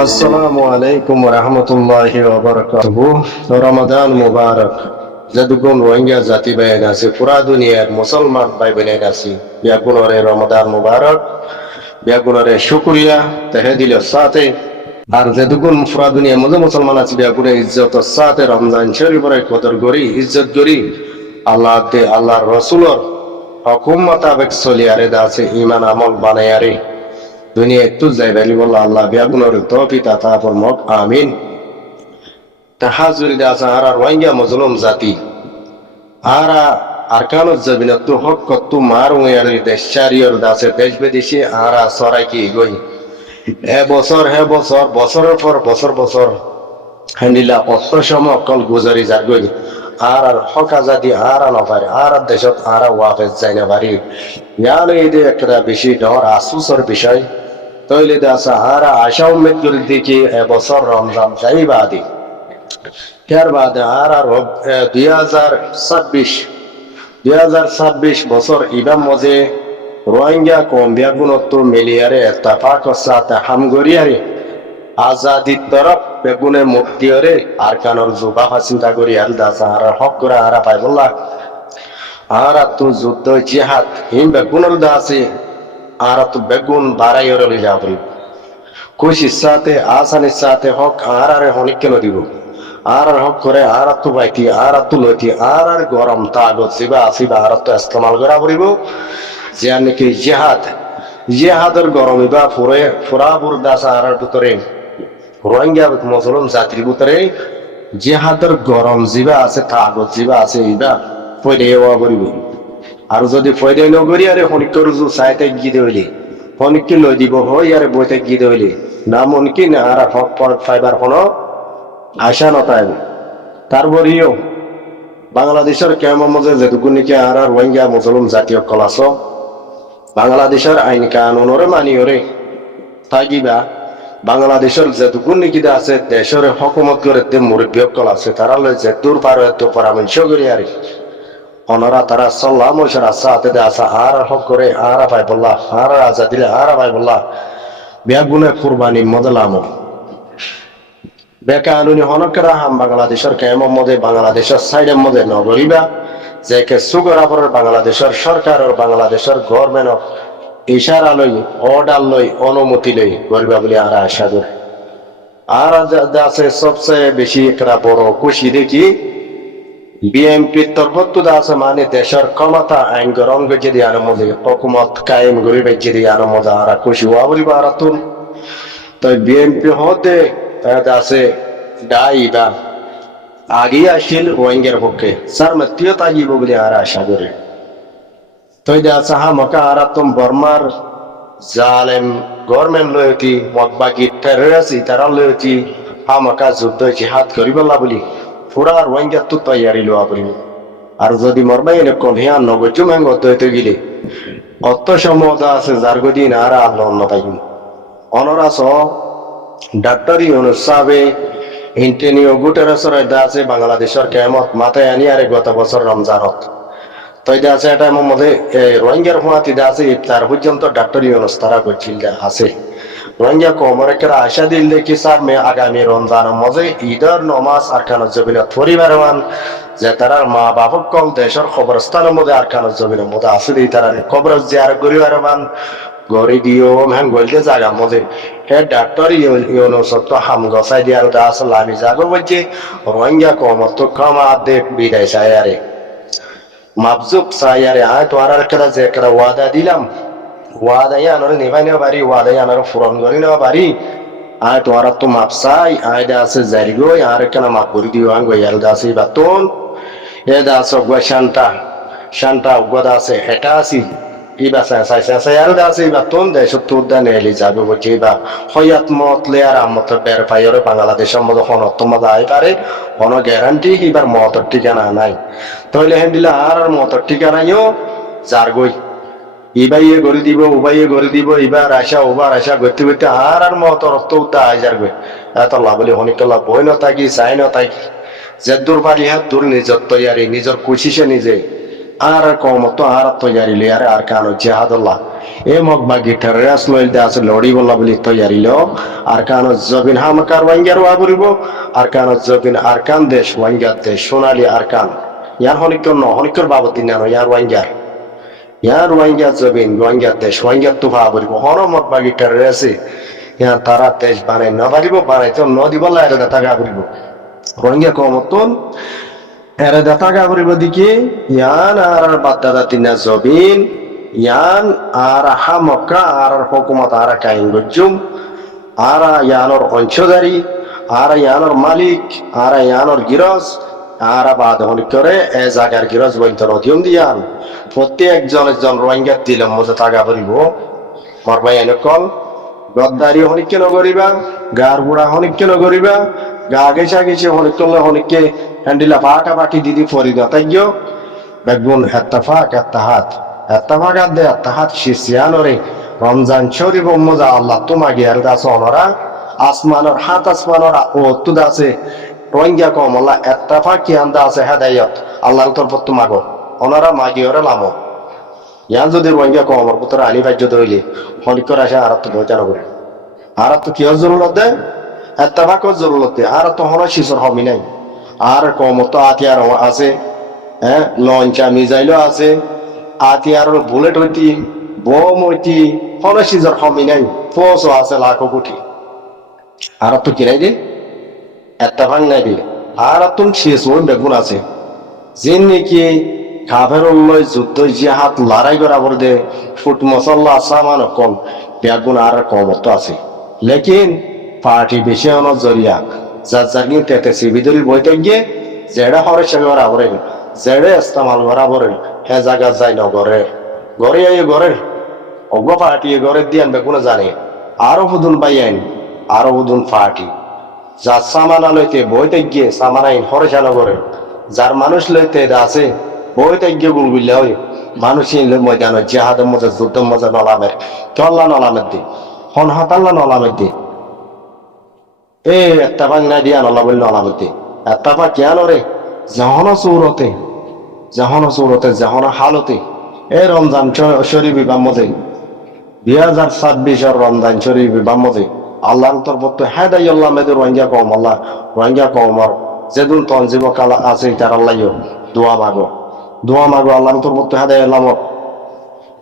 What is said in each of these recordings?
আসসালামু আলাইকুম রহমতুল্লাহি ওয়া বারাকাতুহু। রমাদান মুবারক। যদুগুণ রোহিঙ্গা জাতি বাইন আছে পুরা দুনিয়ার মুসলমান ভাই বোনের আছে বিয়াগুণরে রমাদান মুবারক বিয়াগুণরে শুকরিয়া তেহে দিল সাথে আর যদুগুণ পুরা দুনিয়ার মধ্যে মুসলমান আছে বিয়াগুণে ইজ্জত সাথে রমজান শরীফের কদর করি ইজ্জত করি আল্লাহ দে আল্লাহর রাসূলের হুকুম মোতাবেক চলি আরে আছে ঈমান আমল বানায় আরে দুনিয়া একটু যাইবালি বলল আল্লাহ বিয়াগুনের তৌফিক আতা ফরমাক আমিন। তাহাজুরি দাস আর রোহিঙ্গা মজলুম জাতি আরা আরকানুজ জবিনত হক কত মারুয়ার দেশারিয়র দাসে দেশ বিদেশে আরা সরাই কি গই হে বছর বছরের পর বছর হ্যান্ডিলা অস্ত্র সম অকল গুজারি যার গই আর হক আজাদি আর নপারে আর দেশত আর ওয়াফেজ যাই না পারি ইয়ানো এই একটা বেশি ডর আসুসর বিষয় তৈলে দাসা আর আশা উম্মেদ করে দেখি এবছর রমজান যাইবা আদি এর বাদে আর 2026 বছর ইবাম মজে রোহিঙ্গা কম্বিয়া গুণত্ব মিলিয়ারে এত্তাফাক সাথে হামগরিয়ারে আজাদি তরফ বেগুনে মুক্তিয়রে আর কানর জুবা চিন্তা করি আর দাসা আর হক করে আর পাইবল্লা আর তো যুদ্ধ জিহাদ হিম বেগুনের দাসে আর তো বেগুন বাড়াইয়রে লই যাবরি খুশির সাথে আসানির সাথে হক আর হনিক কেন দিব আর হক করে আর তো বাইতি আর তো লইতি আর গরম তাগত সিবা আসিবা আর তো ইস্তেমাল করা পড়িব যে নাকি জিহাদের গরম ইবা ফুরাবুর দাস আর ভিতরে রোহিঙ্গা মুসলমান জাতির ভিতরে জিহাদের গরম জিবা আছে তাগত জিবা আছে ইবা পয়দে হওয়া পড়িব আর যদি পয়দে নগরি আরে হনিক রুজু সাইতে গিয়ে হইলে হনিককে লই দিব হই আর বইতে গিয়ে হইলে না মনকি না আর হক ফাইবার কোনো আশা নতায় তারপরেও বাংলাদেশের কেমন মধ্যে যেটুকুন নাকি আর রোহিঙ্গা মুসলমান জাতীয় কলাস বাংলাদেশের আইন কানুনরে মানিওরে থাকিবা বাংলাদেশের যেটুকুন নাকি আছে দেশের হকুমত করে মুরব্বী কল আছে তারা লয় যে দূর পার এত পরামর্শ করি আর অনরা তারা সাল্লাম ওইসর আসা হাতে আসা আর হক করে আর পাই বললা আর আজা দিলে আর পাই বললা বেগুনে কুরবানি মদলাম বেকানুনি হনকরা হাম বাংলাদেশের কেমন মধ্যে বাংলাদেশের সাইডের মধ্যে নগরিবা যে কে সুগরাপরের বাংলাদেশের সরকারের বাংলাদেশের গভর্নমেন্ট ইশারা লই অর্ডার লই অনুমতি লই গরিবা বলে আর আশা করি আর আছে সবচেয়ে বেশি একটা বড় খুশি দেখি বিএনপির তরফত আছে মানে দেশের ক্ষমতা আইন রঙ্গ যদি আর মধ্যে হকুমত কায়েম গরিবে যদি আর মধ্যে আর খুশি হওয়া বলিব আর তুন তাই বিএনপি হতে আছে ডাই বা আগে আসিল রোহিঙ্গার পক্ষে স্যার মৃত্যুও তাগিব বলে আর আশা করি তই আছে হা মকা আর তুম বর্মার জালেম গভর্নমেন্ট লয়তি মতবাগি টেররিস্ট তারা লয়তি হা মকা যুদ্ধ জিহাদ করিবলা বলি পুরা রোহিঙ্গা তো তৈয়ারি লোয়া করিব আর যদি মরবাই এরকম হিয়া নগজু ম্যাঙ্গ হতে গেলে অত সম্মতা আছে যার গদিন আর আল্লাহ অন্য পাইব অনরাস ডাক্তারি অনুসাবে ইন্টেনিও গুটেরসর আছে বাংলাদেশের কেমত মাথায় আনি আরে গত বছর রমজানত তই আছে এটা আমার মধ্যে রোহিঙ্গার হুয়াতি আছে তার পর্যন্ত ডাক্তারি অনুস্তারা করছিল আছে রোহিঙ্গা কমরেকের আশা দিল কি স্যার মে আগামী রমজান মজে ঈদের নমাজ আরকানুজ জমিনত পরিবারমান যে তারার মা বাপক কল দেশের খবরস্থানের মধ্যে আরকানুজ জমিনের মধ্যে আছে দিই তারা কবর জিয়ার পরিবারমান গড়ি দিও হ্যাঁ গলতে জায়গা মধ্যে হে ডাক্তার ইউনুসত হাম গসাই দিয়ার দাস লামি যাগো বলছে রোহিঙ্গা কমত কামা দেখ বিদায় চায় আরে মাপজুক চাই আরে আয় তো আর একটা যে একটা ওয়াদা দিলাম ওয়াদা আনার নিভাই নেওয়া পারি ওয়াদা আনার পূরণ করে নেওয়া পারি আয় তো আর তো মাপসাই আয় দা আছে জারি গই আর কেন মাপ করে দিও আঙ্গ ইয়াল দা আছে বাতন এ দা আছে গো শান্তা উগদা আছে এটা আছে ইবা সাই আর দা আছে বাতন দেশ তোর দা নেলি যাবে বলছে বা হয়াত মত লে আর আমত বের পাইরে বাংলাদেশের মধ্যে কোন তোমাদা আই পারে কোন গ্যারান্টি এবার মতর ঠিকানা নাই তাহলে হ্যান্ডিলা আর মতর ঠিকানাইও যার গই ইবাইয়ে গড়ি দিব উবাইয়ে গড়ি দিব ইবার আশা ওবার আশা করতে করতে আর মত রক্ত উত্তা আইজার গই এত লাভলি হনিকলা বই নথাকি চাই নথাকি যে দূর পারি হাত দূর নিজর তৈয়ারি নিজের কোশিসে নিজে আর কমত আর তৈয়ারি লিয়ারে আর কানো জেহাদুল্লাহ এ মগবা গিটার রেস লইল দে আছে লড়ি বল্লা বলি তৈয়ারি লো আর কানো জবিন হামকার ওয়াঙ্গার ওয়া করিব আর কানো জবিন আর কান দেশ ওয়াঙ্গার দেশ সোনালি আর কান ইয়ার হনিকর বাবদিন নানো ইয়ার ওয়াঙ্গার ইয়ার ওয়াঙ্গার জবিন ওয়াঙ্গার দেশ ওয়াঙ্গার তো ভা করিব হন মগবা গিটার রেসে ইয়ার তারা দেশ বানাই না পারিব বানাই তো নদী বল্লা এর দেখা গা করিব ওয়াঙ্গা কমতন এরা দেখা গাবরিব দিকে ইয়ান আর বাদ্দাদা তিনা জবিন ইয়ান আর হামকা আর হুকুমত আর কাইন গজুম আর ইয়ানর অংশধারী আর ইয়ানর মালিক আর ইয়ানর গিরজ আর বাদ হলি করে এ জাগার গিরজ বলতে নদিয়ম দিয়ান প্রত্যেক জন রোহিঙ্গা দিলাম মজা টাকা পড়িব মরবাই এনকল গদ্দারি হনিকে নগরিবা গার বুড়া হনিকে নগরিবা গা গেছা গেছে হনিক করলে হনিককে হ্যান্ডিলা পাকা পাকি দিদি ফরিদা তাইও বেগুন এত্তাফাক এত্তাফাক দে এত্তাহাত শিসিয়ানরে রমজান শরীফ মজা আল্লাহ তোমাকে আর দাস অনরা আসমানর হাত আসমানর ও তুদ আছে রোহিঙ্গা কম আল্লাহ এত্তাফাক কি আন্দা আছে হেদায়ত আল্লাহর তরফ তোমাগো অনরা মাগিওরে লামো ইয়ান যদি রোহিঙ্গা কম আমার পুত্র আলী বাজ্য ধরলি হনিক করে আসে আর তো ভয় করে আর তো কি জরুরত দেয় এত্তাফাকর জরুরত দেয় আর তো হন শিশর হমি নাই আর কমতো আতিয়ার আছে হ্যাঁ লঞ্চা মিজাইলও আছে আতিয়ার বুলেট হইতি বোম হইতি হনসিজর হমি নাই ফোসও আছে লাখো কোটি আর তো কিনাই দে একটা ভাঙ নাই দে আর তুম শেষ ওই বেগুন আছে যে নাকি খাফের লয় যুদ্ধ জিহাদ লড়াই করাবর দে ফুট মশল্লা সামান কম বেগুন আর কমতো আছে লেকিন পার্টি বেশি হওয়ার জরিয়া যার যার কিন্তু তেতে সিবিদুল বইতে গিয়ে যেটা হরে সে বরাবরে যেড়ে ইস্তেমাল বরাবরে হে জায়গা যাই না ঘরে আইয়ে ঘরের অজ্ঞ পার্টি ঘরে দিয়ে আনবে কোনো জানে আরো বুদুন বাই আইন আরো বুদুন পার্টি যার সামানা লইতে বইতে গিয়ে সামান আইন হরে সে নগরে যার মানুষ লইতে আছে বইতে গিয়ে গুলগুল্লা হই মানুষ ময়দান জেহাদের মজা যুদ্ধের মজা নলামের চল্লা নলামের দি হন হাতাল্লা নলামের দি এ একটা ভাঙ না দিয়া নলা বলল নলামের দি একটা পা কেন রে যহন সৌরতে যহন হালতে এ রমজান শরীফ বাম্মতে 2026 রমজান শরীফ বাম্মতে আল্লাহর তরফত হেদাই আল্লাহ মেদের রোহিঙ্গা কম আল্লাহ রোহিঙ্গা কমর যেদিন তঞ্জিব কালা আছে তার আল্লাহ দোয়া মাগো আল্লাহর তরফত হেদাই আল্লাহ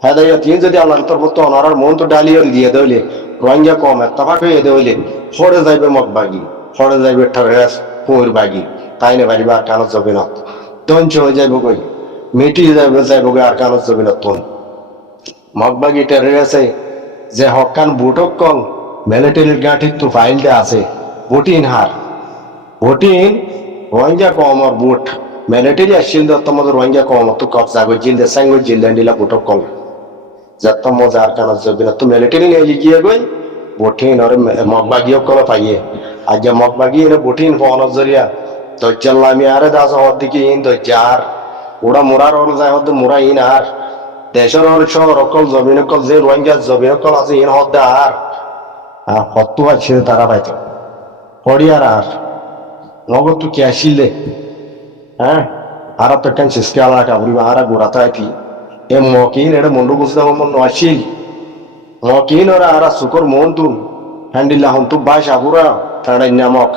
হেদায়ত ইয়ে যদি আল্লাহর তরফত অনারার মন তো ডালিয়ে দিয়ে দইলে রোহিঙ্গা কম এত্তাফাক হয়ে দইলে ফরে যাইবে মগবাগি ফরে যাইবে ঠাস পুঁর বাগি তাই না পারিবা আর কানত যাবে না তঞ্চ হয়ে যাইব কই মিটিয়ে যাইব গই আর কানত যাবে না তন মগবাগি টেরে আছে যে হকান বুটক কং মিলিটারির গাঁঠির তো ফাইল দে আছে বুটিন রোহিঙ্গা কমর বুট মিলিটারি আসছিল তোমাদের রোহিঙ্গা কমর তো কবজা গো জিল দে সাঙ্গ জিল দিলা বুটক কং যত মজা আর কানত যাবে না তো মিলিটারি নিয়ে গিয়ে গই বুটিন আর মগবাগিও কল পাইয়ে আজ মগবাগি এনে বুটিন ফোন জরিয়া দজ্জাল আমি আরে দাস হওয়ার দিকে ইন দজ্জার ওরা মোরার ওর যায় হতে মোরা ইন আর দেশের শহর অকল জমিন অকল যে রোহিঙ্গা জমিন অকল আছে ইন হতে আর হত্তু আছে তারা পাইতো হরিয়ার আর নগদ তো কে আসিলে হ্যাঁ আর তো কেন শেষকে আলাদা কাবুরি আর গোড়াতে আইতি এ মকিন এটা মন্ডু বুঝতে মন আসিল মকিন ওরা আর সুকর মন তুন হ্যান্ডিল্লা হন তু বাইশ আগুরা ফেড়াই নামক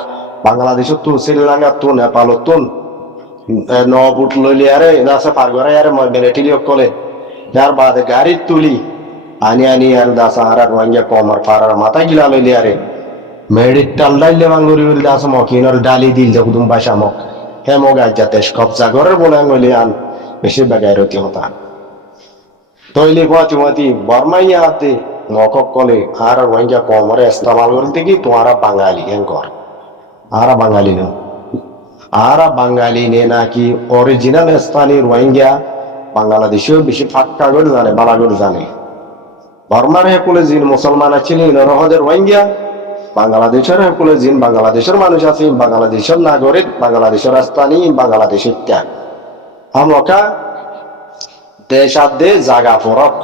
বাংলাদেশত তুন শ্রীলঙ্কার তুন নেপালত তুন ন বুট লইলি আরে দাসে পার করে আরে মিলিটারি কলে যার বাদে গাড়ির তুলি আনি আর দাসা আর রোহিঙ্গা কমার পারার মাথা গিলা লইলি আরে মেডিট টাল্লাইলে বাঙ্গুরি দাস মকিনর ডালি দিল দেখুন বাসা মক হে মগ আজ্জা দেশ কবজা ঘরের বলে আঙুলি আন বেশি বেগাই রতি হতা তৈলি পাতি বর্মাইয়া হাতে মকক কলে আর রোহিঙ্গা কমরে ইস্তেমাল করতে কি তোমারা বাঙালি কর আর বাঙালি নে নাকি অরিজিনাল স্থানীয় রোহিঙ্গা বাংলাদেশেও বেশি ফাঁকা করে জানে বালা করে জানে বর্মার হেকুলে জিন মুসলমান আছেন রহদের রোহিঙ্গা বাংলাদেশের হেকুলে জিন বাংলাদেশের মানুষ আছে বাংলাদেশের নাগরিক বাংলাদেশের স্থানীয় বাংলাদেশের ত্যাগ আমরা দেশাদে জাগা ফরক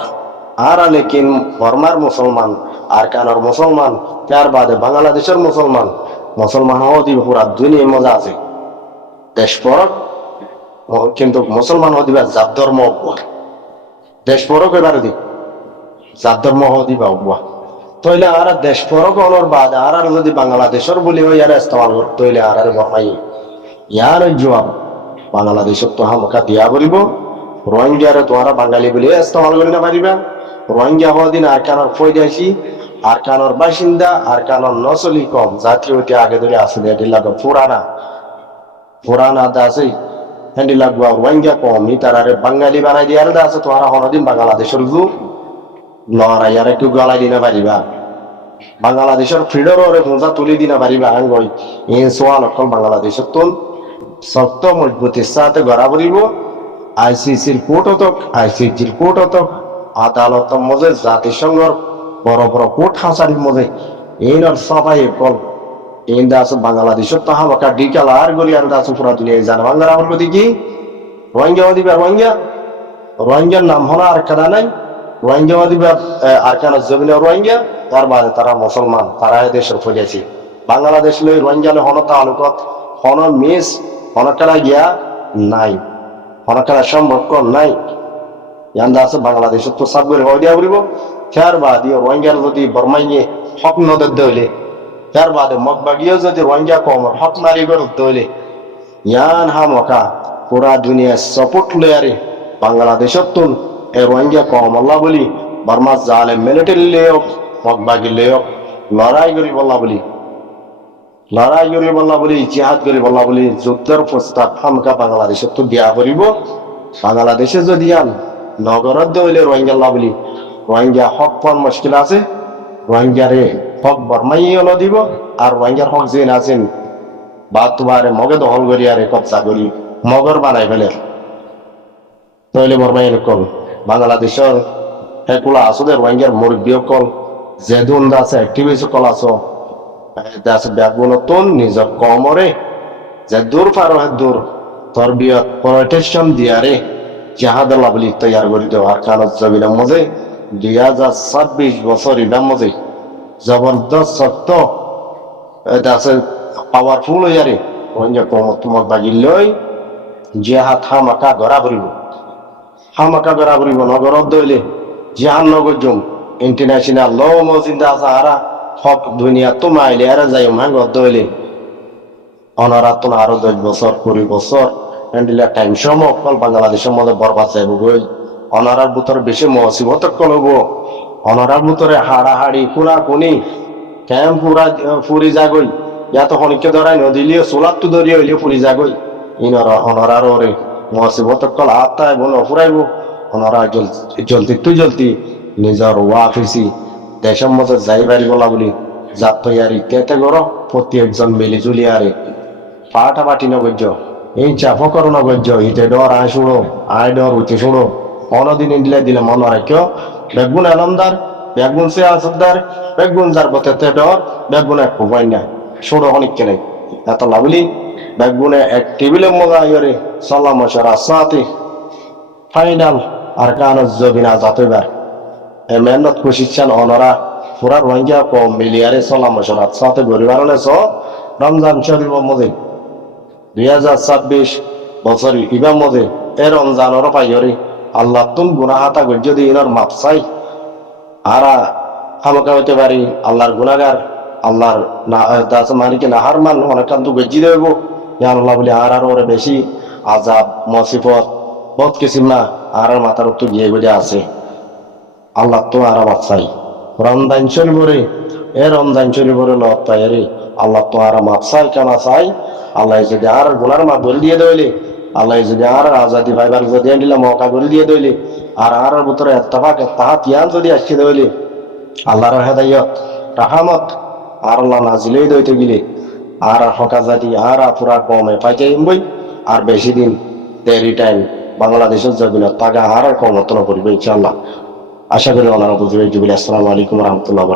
আর লেকিন বর্মার মুসলমান আর কানার মুসলমান তার বাদে বাংলাদেশের মুসলমান হওয়া দিব পুরা দুনিয়া মজা আছে দেশ ফরক কিন্তু মুসলমান হদিবা জাত ধর্ম অব্বা দেশ পরক এবারে দি জাত ধর্ম হদিবা অব্বা তইলে আর দেশ পরক অনর বাদ আর যদি বাংলাদেশের বলি ওই আর ইস্তেমাল করতে তইলে আর বর্মাই ইয়ার জবাব বাংলাদেশত তো হামকা দিয়া বলিব রোহিঙ্গারে তোমরা বাঙালি বলে ইস্তেমাল করি না পারিবা রোহিঙ্গা হদিন আর কানোর ফয়দাইছি আর কানোর বাসিন্দা আর কানোর নসলি কম জাতীয় আগে ধরে আসলে এটি লাগো পুরানা আছে হ্যান্ডি লাগবো রোহিঙ্গা কম ই তারারে বাঙালি বানাই দিয়ার আছে তোমরা হনদিন বাংলাদেশের লড়াই আর একটু গলাই দিনা পারিবা বাংলাদেশের ফ্রিডরে পূজা তুলি দিনা পারিবা আঙ্গই এই সোয়াল অকল বাংলাদেশের তুল শক্ত মজবুতির সাথে গড়া বলিব আইসিসির কোর্ট হতক আইসিসির কোর্ট হতক আদালত মজে জাতিসংঘর বড় বড় কোর্ট হাসারির মজে এইনার সবাই কল এই দাস বাংলাদেশের তো হামাকা ডিকাল আর গলি আর দাস পুরা দুনিয়ায় জানা বাংলার আমার প্রতি কি রোহিঙ্গা দিবা রোহিঙ্গার নাম হলো আর কাদা নাই রোহিঙ্গা দিবা আর কানা জমিনে রোহিঙ্গা তার বাদে তারা মুসলমান তারা দেশের ফিরেছে বাংলাদেশ লই রোহিঙ্গা হন তালুকত হন মিস হনকারা গিয়া নাই হনকারা সম্পর্ক নাই ইয়ান্দা আছে বাংলাদেশের তো সাব করে হয়ে দিয়া বলিব তার বাদে রোহিঙ্গার যদি বর্মাইয়ে হক নদের দইলে তার বাদে মগবাগিও যদি রোহিঙ্গা কম হক মারি করতে হইলে ইয়ান হামকা পুরা দুনিয়া সাপোর্ট লয়ারে বাংলাদেশের তুন এ রোহিঙ্গা কম আল্লাহ বলি বর্মা জালে মিলিটারি লেয়ক মগবাগি লেয়ক লড়াই করি বল্লা বলি জিহাদ করি বল্লা বলি যুদ্ধের প্রস্তাব হামকা বাংলাদেশের তো দিয়া করিব বাংলাদেশে যদি আন নগরত হইলে রোহিঙ্গা আল্লাহ বলি রোহিঙ্গা হক পান মুশকিল আছে রোহিঙ্গারে হক বর্মাই হলো দিব আর রোহিঙ্গার হক যে আছেন বা তোমার মগে দখল করি আর কবজা করি মগর বানাই ফেলে তইলে বর্মাই কল বাংলাদেশের একুলা আসলে রোহিঙ্গার মুরব্বী কল যে দুন আছে অ্যাক্টিভিস্ট কল আছো আছে ব্যাগুনতন নিজের কমরে যে দূর পারো হে দূর তরবিয়ত প্রটেকশন দিয়ারে জাহাদ আল্লাহ বলি তৈয়ার করি দেও আর কানত জমিনের মধ্যে 2026 বছর ইলাম মধ্যে জবরদস্ত শক্ত এটা আছে পাওয়ারফুল হইয়ারে রোহিঙ্গা কম তোমার বাগিল লই জিহাদ হামাকা গড়া ভরিব নগরত দইলে জিহান নগর জম ইন্টারন্যাশনাল ল মজিন্দা আছে আরা হক দুনিয়া তো মাইলে আর যাই মাঙ্গত দইলে অনারাত আরো 10 বছর 20 বছর এন্ডিলা টাইম সম অকল বাংলাদেশের মধ্যে বরবাদ যাইব গই অনারার ভিতরে বেশি মুসিবত কলব অনারার ভিতরে হাড়াহাড়ি কোনা কোনি ক্যাম্প পুরা ফুরি যাগই ইয়া তো হনিকে ধরাই নদিলিও সোলার তো ধরিয়ে হইলে ফুরি যাগই ইনরা অনারার ওরে মুসিবত কল আত্মায় বলো ফুরাইব অনারা জলতি নিজের ওয়াফিসি দেশের মধ্যে যাই বাড়ি বলা বলি যাত তৈয়ারি কেতে গরো প্রতি একজন মিলি জুলি আরে পাটা পাটি নগর্য এই চাপ করো নগর্য ইতে ডর আয় শুনো আয় ডর উঠে শুনো অনদিন দিলে মনে রাখ্য বেগুন আলমদার বেগুন সে আসদার বেগুন যার পথে ডর বেগুন এক উপায় না শুনো অনেক কেনে এত লাভলি বেগুনে এক টেবিলের মজা ইয়রে সাল্লাম মশারা সাথে ফাইনাল আর কানত জবিনা যাতইবার এ মেহনত খুশিচ্ছান অনরা পুরা রোহিঙ্গা কম মিলিয়ারে সাল্লাম মশারা সাথে গরিবার রমজান শরীফের মধ্যে 2026 বছর ইবার মধ্যে এ রমজানের পাইয়রে আল্লাহ তুম গুনাহাতা গল যদি ইনার মাপ চাই আরা হামকা হইতে পারি আল্লাহর গুনাহগার আল্লাহর না দাস মানিকে নাহার মান অনেকান্ত গজ্জি দেব ইয়া আল্লাহ বলি আর ওরে বেশি আযাব মুসিবত বহুত কিসিমা আর মাথার উত্তর গিয়ে বলে আছে আল্লাহ তো আর মাপ চাই রমজান শরীফরে এ রমজান শরীফরে লত পাইরে আল্লাহ তো আর মাপ চাই কেনা চাই আল্লাহ যদি আর গুনার মাপ বল দিয়ে দইলে আল্লাহ যদি আর আজাদি ভাইবার যদি দিলে মৌকা করে দিয়ে দইলে আর ভিতরে এত্তাফাক এত্তাহাত ইয়ান যদি আসছে দইলে আল্লাহর হেদায়ত রাহমত আর আল্লাহ নাজিলেই দইতে গেলে আর হকা জাতি আর পুরা কমে পাইতে বই আর বেশি দিন দেরি টাইম বাংলাদেশের জমিন তাগা আর কমতন করবে ইনশাআল্লাহ আশা করি ওনারা বুঝবে। আসসালামু আলাইকুম রহমতুল্লাহ।